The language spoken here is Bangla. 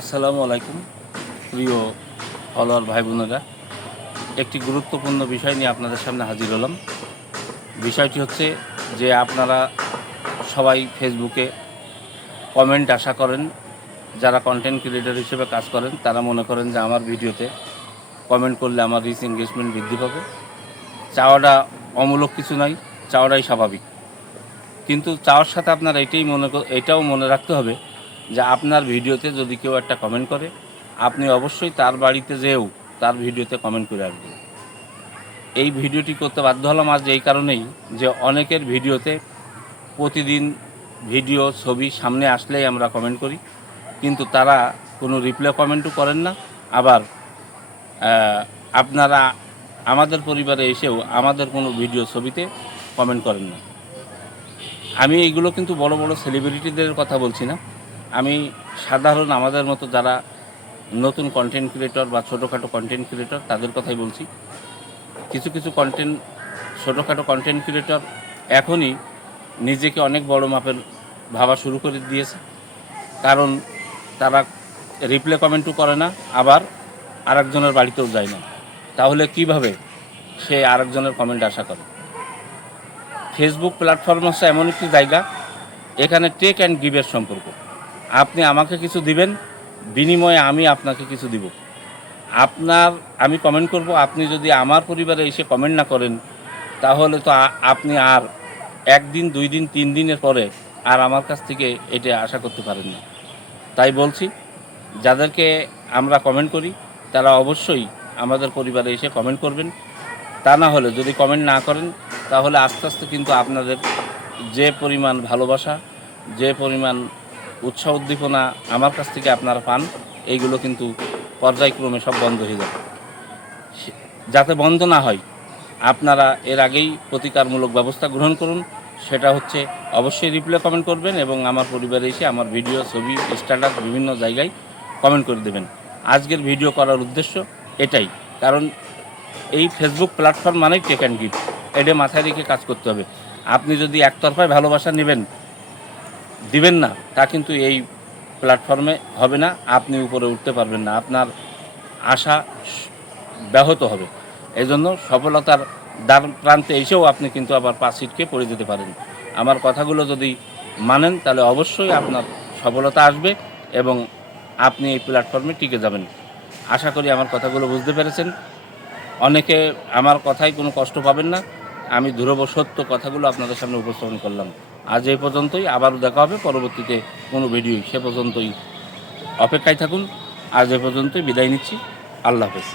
আসসালামু আলাইকুম, প্রিয় ফলোয়ার ভাই বোনেরা একটি গুরুত্বপূর্ণ বিষয় নিয়ে আপনাদের সামনে হাজির হলাম। বিষয়টি হচ্ছে যে আপনারা সবাই ফেসবুকে কমেন্ট আশা করেন, যারা কন্টেন্ট ক্রিয়েটর হিসেবে কাজ করেন, তারা মনে করেন যে আমার ভিডিওতে কমেন্ট করলে আমার রিচ এঙ্গেজমেন্ট বৃদ্ধি পাবে। চাওয়াটা অমূলক কিছু নাই চাওয়াটাই স্বাভাবিক। কিন্তু চাওয়ার সাথে আপনার এটাই মনে এটাও মনে রাখতে হবে যে আপনার ভিডিওতে যদি কেউ একটা কমেন্ট করে, আপনি অবশ্যই তার বাড়িতে যেও তার ভিডিওতে কমেন্ট করে আসবেন। এই ভিডিওটি করতে বাধ্য হলাম আজ এই কারণেই যে অনেকের ভিডিওতে প্রতিদিন ভিডিও, ছবি সামনে আসলেই আমরা কমেন্ট করি, কিন্তু তারা কোনো রিপ্লাই কমেন্টও করেন না। আবার আপনারা আমাদের পরিবারে এসেও আমাদের কোনো ভিডিও ছবিতে কমেন্ট করেন না। আমি এইগুলো কিন্তু বড় বড় সেলিব্রিটিদের কথা বলছি না। আমি সাধারণ আমাদের মতো যারা নতুন কন্টেন্ট ক্রিয়েটর বা ছোটোখাটো কন্টেন্ট ক্রিয়েটর তাদের কথাই বলছি। কিছু কিছু কন্টেন্ট ছোটোখাটো কন্টেন্ট ক্রিয়েটর এখনই নিজেকে অনেক বড় মাপের ভাবা শুরু করে দিয়েছে। কারণ তারা রিপ্লে কমেন্টও করে না, আবার আরেকজনের বাড়িতেও যায় না। তাহলে কীভাবে সে আরেকজনের কমেন্ট আশা করে? ফেসবুক প্ল্যাটফর্ম হচ্ছে এমন একটি জায়গা, এখানে টেক অ্যান্ড গিভের সম্পর্ক। আপনি আমাকে কিছু দিবেন, বিনিময়ে আমি আপনাকে কিছু দিব। আপনার, আমি কমেন্ট করব, আপনি যদি আমার পরিবারে এসে কমেন্ট না করেন, তাহলে তো আপনি আর একদিন, দুই দিন, তিন দিনের পরে আর আমার কাছ থেকে এটা আশা করতে পারেন না। তাই বলছি, যাদেরকে আমরা কমেন্ট করি, তারা অবশ্যই আমাদের পরিবারে এসে কমেন্ট করবেন। তা না হলে যদি কমেন্ট না করেন, তাহলে আস্তে আস্তে কিন্তু আপনাদের যে পরিমাণ ভালোবাসা, যে পরিমাণ উৎসাহ উদ্দীপনা আমার কাছ থেকে আপনারা পান, এইগুলো কিন্তু পর্যায়ক্রমে সব বন্ধ হয়ে যাবে। যাতে বন্ধ না হয়, আপনারা এর আগেই প্রতিকারমূলক ব্যবস্থা গ্রহণ করুন। সেটা হচ্ছে অবশ্যই রিপ্লাই কমেন্ট করবেন এবং আমার পরিবারে এসে আমার ভিডিও, ছবি, স্ট্যাটাস বিভিন্ন জায়গায় কমেন্ট করে দেবেন। আজকের ভিডিও করার উদ্দেশ্য এটাই, কারণ এই ফেসবুক প্ল্যাটফর্ম মানেই টেক অ্যান্ড গিফট এটা মাথায় রেখে কাজ করতে হবে। আপনি যদি একতরফায় ভালোবাসা নেবেন দিবেন না, তা কিন্তু এই প্ল্যাটফর্মে হবে না, আপনি উপরে উঠতে পারবেন না। আপনার আশা ব্যাহত হবে। এই জন্য সফলতার দ্বার প্রান্তে এসেও আপনি কিন্তু আবার পাঁচ সিটকে পড়ে যেতে পারেন। আমার কথাগুলো যদি মানেন, তাহলে অবশ্যই আপনার সফলতা আসবে এবং আপনি এই প্ল্যাটফর্মে টিকে যাবেন। আশা করি আমার কথাগুলো বুঝতে পেরেছেন। অনেকে আমার কথায় কোনো কষ্ট পাবেন না। আমি দুরব সত্য কথাগুলো আপনাদের সামনে উপস্থাপন করলাম। আজ এই পর্যন্তই, আবারও দেখা হবে, পরবর্তীতে কোনো ভিডিও সে পর্যন্তই অপেক্ষায় থাকুন। আজ এ পর্যন্তই বিদায় নিচ্ছি। আল্লাহ হাফেজ।